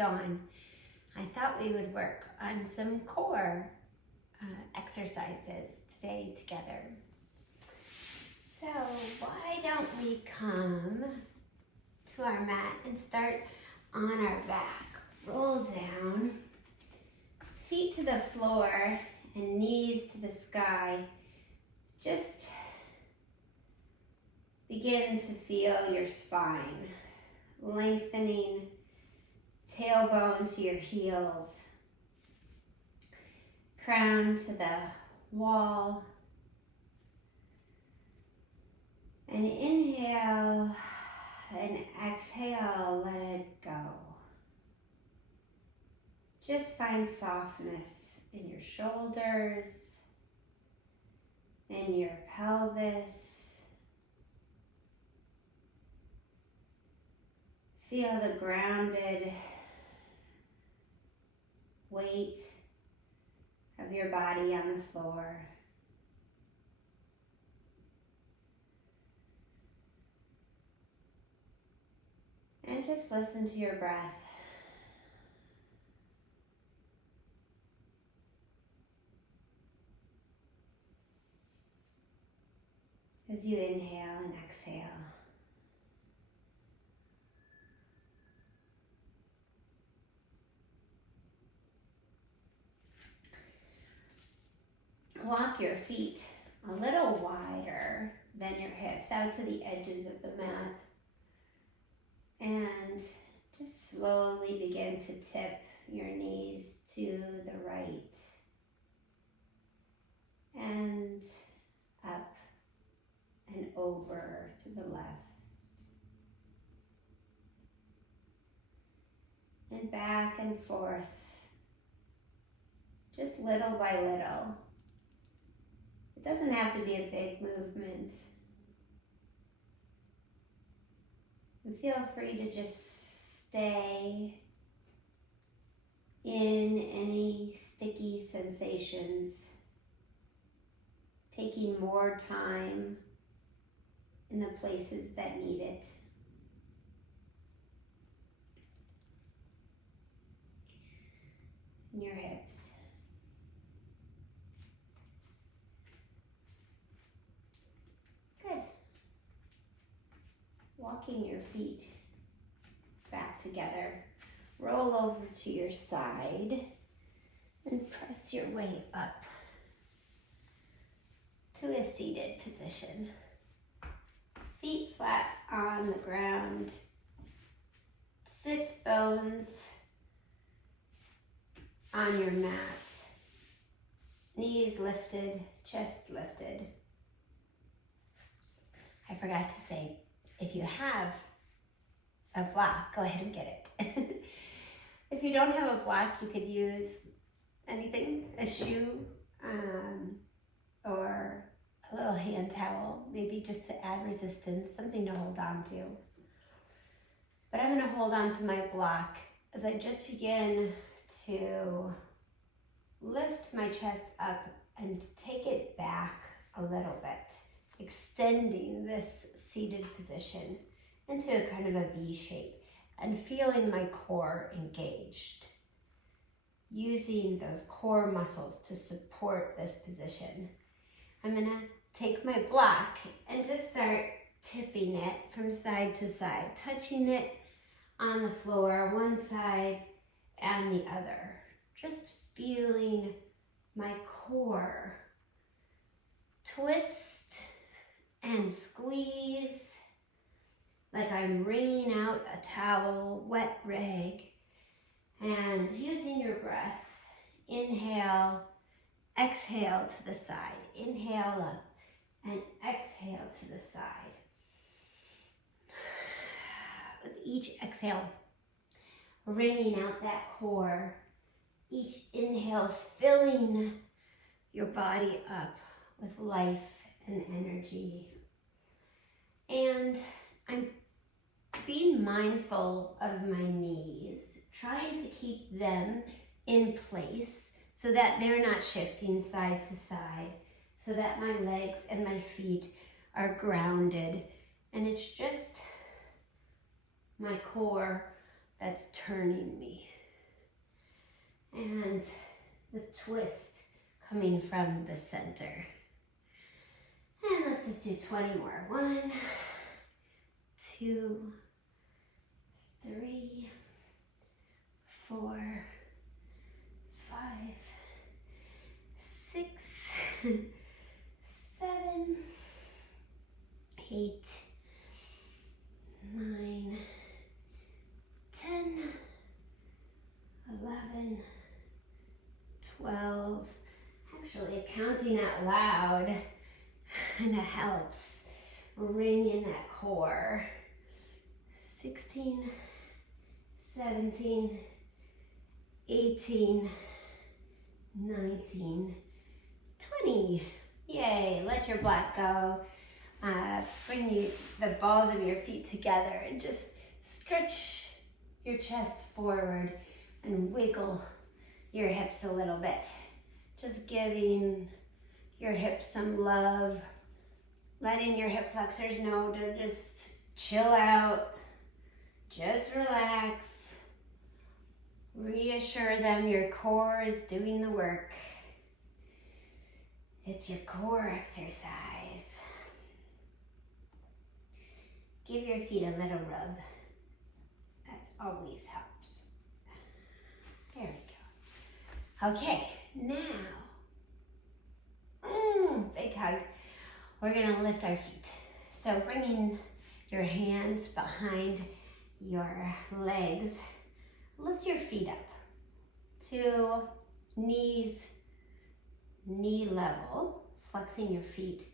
Dawn, I thought we would work on some core exercises today together. So why don't we come to our mat and start on our back. Roll down, feet to the floor and knees to the sky. Just begin to feel your spine lengthening, tailbone to your heels, crown to the wall. And inhale and exhale, let it go. Just find softness in your shoulders, in your pelvis. Feel the grounded weight of your body on the floor. And just listen to your breath. As you inhale and exhale. Walk your feet a little wider than your hips, out to the edges of the mat. And just slowly begin to tip your knees to the right and up and over to the left. And back and forth, just little by little. It doesn't have to be a big movement. And feel free to just stay in any sticky sensations, taking more time in the places that need it. In your hips. Good. Walking your feet back together. Roll over to your side and press your way up to a seated position. Feet flat on the ground. Sits bones on your mat. Knees lifted, chest lifted. I forgot to say, if you have a block, go ahead and get it. If you don't have a block, you could use anything, a shoe, or a little hand towel, maybe just to add resistance, something to hold on to. But I'm gonna hold on to my block as I just begin to lift my chest up and take it back a little bit, extending this seated position into a kind of a V shape and feeling my core engaged, using those core muscles to support this position. I'm gonna take my block and just start tipping it from side to side, touching it on the floor, one side and the other. Just feeling my core twist and squeeze like I'm wringing out a towel, wet rag, and using your breath. Inhale, exhale to the side. Inhale up and exhale to the side. With each exhale, wringing out that core. Each inhale filling your body up with life and energy. And I'm being mindful of my knees, trying to keep them in place so that they're not shifting side to side, so that my legs and my feet are grounded. And it's just my core that's turning me. And the twist coming from the center. And let's just do 20 more. 1, 2, 3, 4, 5, 6, 7, 8, 9, 10, 11, 12. Actually, counting out loud kind of helps ring in that core. 16, 17, 18, 19, 20. Yay, let your block go. Bring the balls of your feet together and just stretch your chest forward and wiggle your hips a little bit. Just giving your hips some love, letting your hip flexors know to just chill out, just relax. Reassure them your core is doing the work. It's your core exercise. Give your feet a little rub. That always helps. There we go. Okay, now, big hug. We're gonna lift our feet. So bringing your hands behind your legs, lift your feet up to knees, knee level, flexing your feet,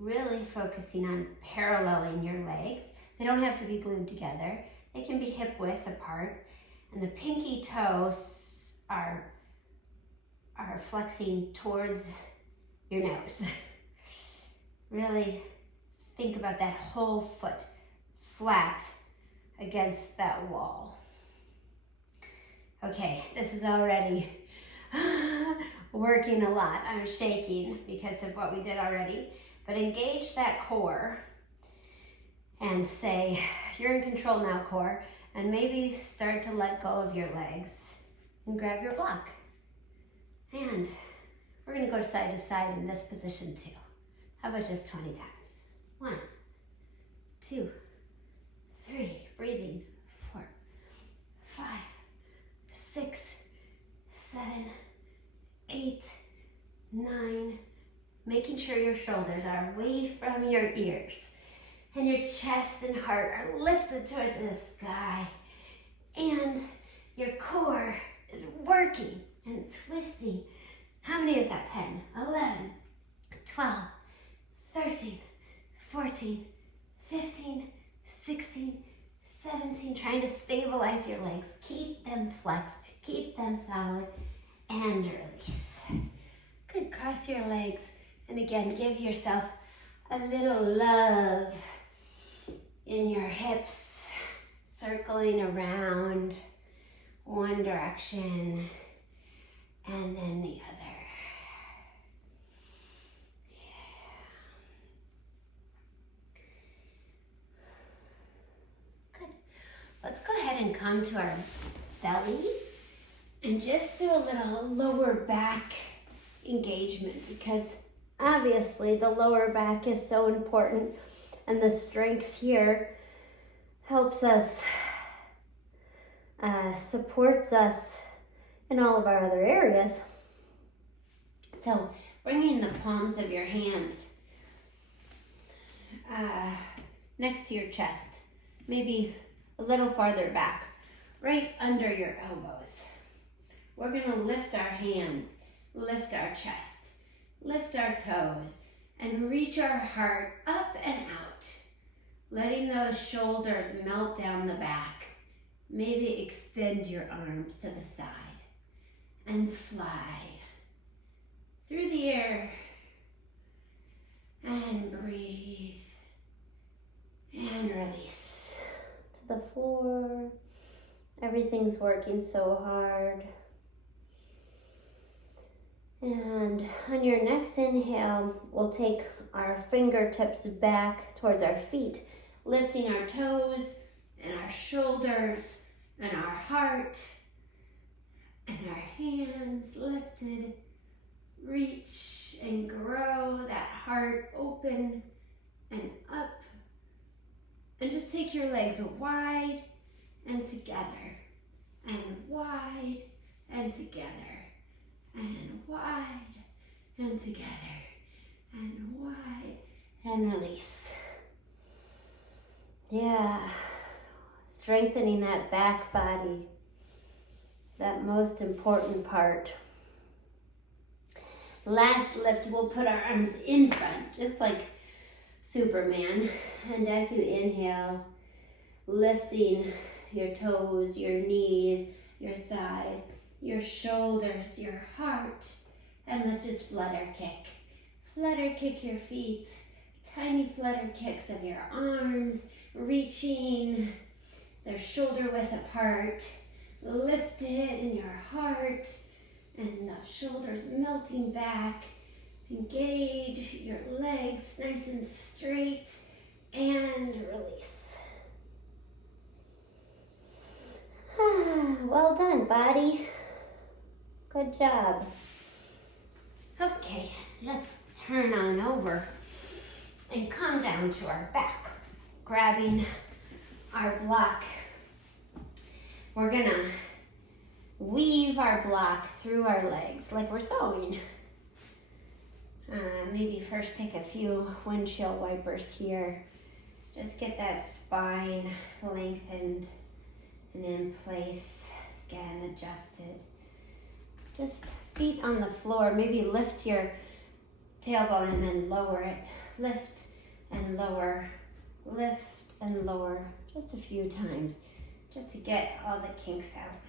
really focusing on paralleling your legs. They don't have to be glued together. They can be hip width apart, and the pinky toes are flexing towards your nose. Really think about that whole foot flat against that wall. Okay, this is already working a lot. I'm shaking because of what we did already, but engage that core and say, you're in control now, core, and maybe start to let go of your legs and grab your block. And we're gonna go side to side in this position too. How about just 20 times? 1, 2, 3, breathing, 4, 5, 6, 7, 8, 9, making sure your shoulders are away from your ears and your chest and heart are lifted toward the sky, and your core is working and twisting. How many is that? 10, 11, 12, 13, 14, 15, 16, 17, trying to stabilize your legs. Keep them flexed, keep them solid, and release. Good, cross your legs. And again, give yourself a little love in your hips, circling around one direction and then the other. Good. Let's go ahead and come to our belly and just do a little lower back engagement, because obviously the lower back is so important, and the strength here helps us, supports us in all of our other areas. So bringing the palms of your hands next to your chest, maybe a little farther back, right under your elbows. We're gonna lift our hands, lift our chest, lift our toes, and reach our heart up and out, letting those shoulders melt down the back. Maybe extend your arms to the side and fly through the air and breathe and release to the floor. Everything's working so hard. And on your next inhale, we'll take our fingertips back towards our feet, lifting our toes and our shoulders and our heart and our hands lifted. Reach and grow that heart open and up. And just take your legs wide and together, and wide and together, and wide and together, and wide and release. Yeah, strengthening that back body, that most important part. Last lift, we'll put our arms in front, just like Superman. And as you inhale, lifting your toes, your knees, your thighs, your shoulders, your heart, and let's just flutter kick. Flutter kick your feet, tiny flutter kicks of your arms, reaching, they're shoulder width apart, lifted in your heart, and the shoulders melting back. Engage your legs nice and straight, and release. Well done, body. Good job. Okay, let's turn on over and come down to our back, grabbing our block. We're gonna weave our block through our legs like we're sewing. Maybe first take a few windshield wipers here. Just get that spine lengthened and in place, again adjusted. Just feet on the floor, maybe lift your tailbone and then lower it. Lift and lower, lift and lower, just a few times, just to get all the kinks out.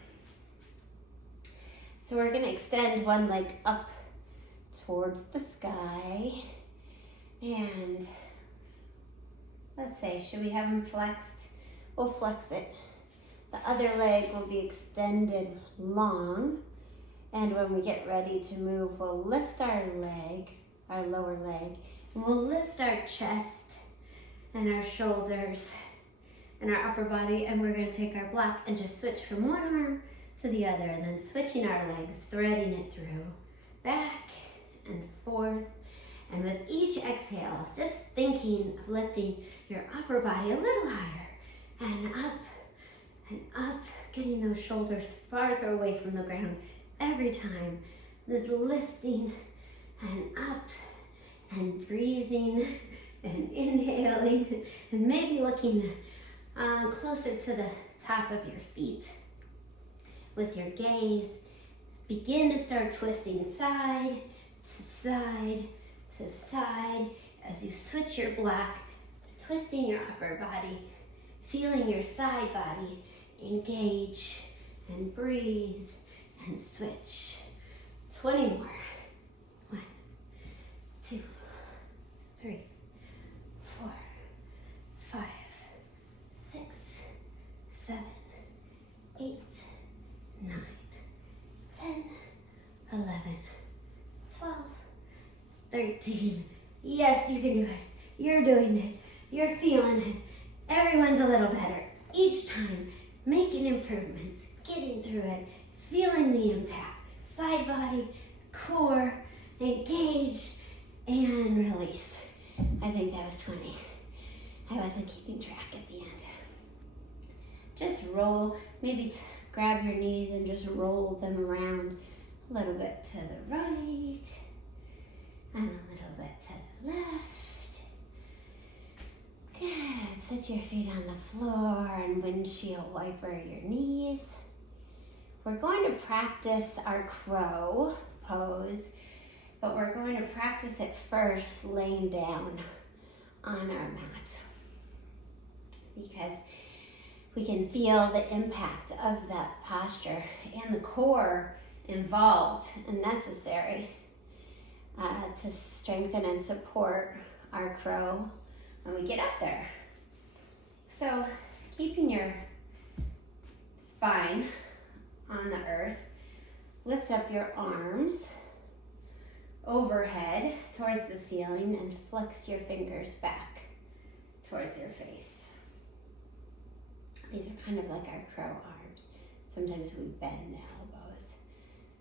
So we're gonna extend one leg up towards the sky, and let's say, should we have them flexed? We'll flex it. The other leg will be extended long, and when we get ready to move, we'll lift our leg, our lower leg, and we'll lift our chest and our shoulders and our upper body, and we're gonna take our block and just switch from one arm to the other, and then switching our legs, threading it through, back and forth. And with each exhale, just thinking of lifting your upper body a little higher, and up, getting those shoulders farther away from the ground every time. This lifting and up and breathing and inhaling, and maybe looking closer to the top of your feet. With your gaze, begin to start twisting side to side to side as you switch your block, twisting your upper body, feeling your side body engage and breathe and switch. 20 more. 1, 2, 3, 4, 5, 6, 7, 8, 9, 10, 11, 12, 13. Yes, you can do it. You're doing it. You're feeling it. Everyone's a little better. Each time, making improvements, getting through it, feeling the impact. Side body, core, engage, and release. I think that was 20. I wasn't keeping track at the end. Just roll, maybe grab your knees and just roll them around a little bit to the right and a little bit to the left. Good. Set your feet on the floor and windshield wiper your knees. We're going to practice our crow pose, but we're going to practice it first laying down on our mat, because we can feel the impact of that posture and the core involved and necessary to strengthen and support our crow when we get up there. So keeping your spine on the earth, lift up your arms overhead towards the ceiling and flex your fingers back towards your face. These are kind of like our crow arms. Sometimes we bend the elbows.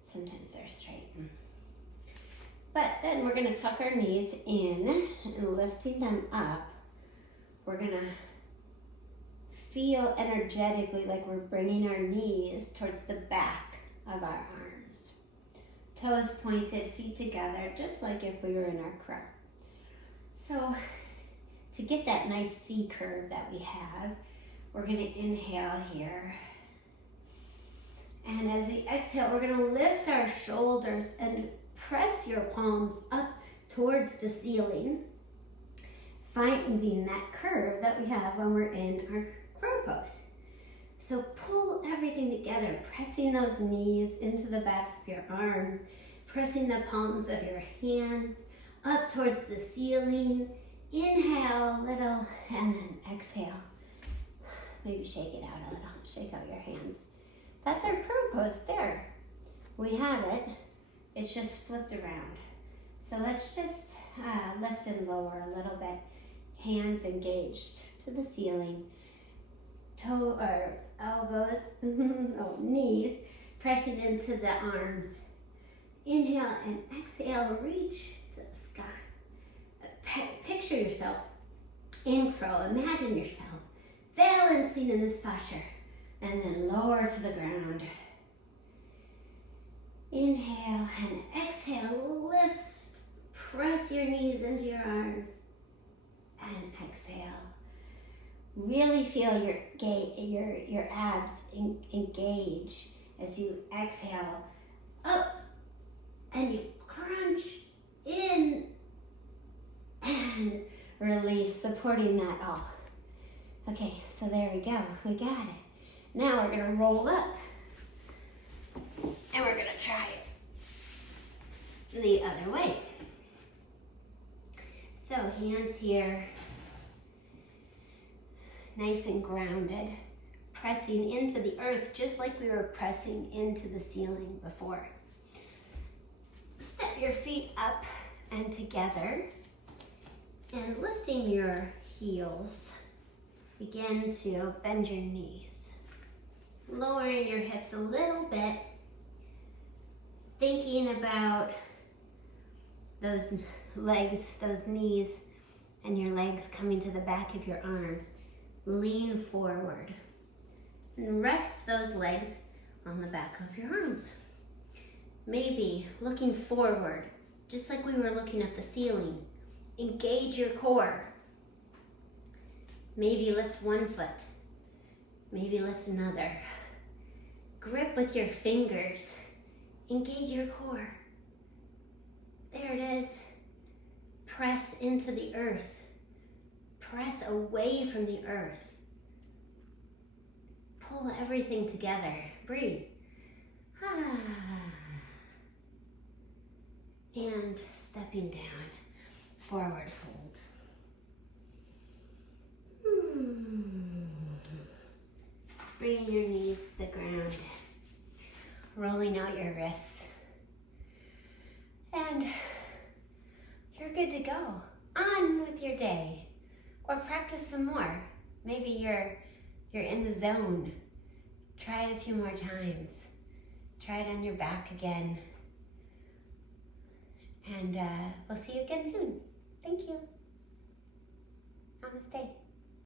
Sometimes they're straight. But then we're gonna tuck our knees in and lifting them up. We're gonna feel energetically like we're bringing our knees towards the back of our arms. Toes pointed, feet together, just like if we were in our crow. So to get that nice C curve that we have, we're gonna inhale here. And as we exhale, we're gonna lift our shoulders and press your palms up towards the ceiling, finding that curve that we have when we're in our crow pose. So pull everything together, pressing those knees into the backs of your arms, pressing the palms of your hands up towards the ceiling. Inhale a little and then exhale. Maybe shake it out a little, shake out your hands. That's our crow pose there. We have it. It's just flipped around. So let's just lift and lower a little bit. Hands engaged to the ceiling. Toe or elbows, knees pressing into the arms. Inhale and exhale, reach to the sky. Picture yourself in crow. Imagine yourself balancing in this posture. And then lower to the ground. Inhale and exhale, lift, press your knees into your arms, and exhale. Really feel your abs engage as you exhale up, and you crunch in and release, supporting that all. Okay, so there we go, we got it. Now we're gonna roll up and we're gonna try it the other way. So hands here, nice and grounded, pressing into the earth just like we were pressing into the ceiling before. Step your feet up and together and lifting your heels. Begin to bend your knees. Lowering your hips a little bit, thinking about those legs, those knees, and your legs coming to the back of your arms. Lean forward and rest those legs on the back of your arms. Maybe looking forward, just like we were looking at the ceiling. Engage your core. Maybe lift one foot. Maybe lift another. Grip with your fingers. Engage your core. There it is. Press into the earth. Press away from the earth. Pull everything together. Breathe. And stepping down. Forward fold. Bringing your knees to the ground, rolling out your wrists. And you're good to go. On with your day. Or practice some more. Maybe you're in the zone. Try it a few more times. Try it on your back again. And we'll see you again soon. Thank you. Namaste.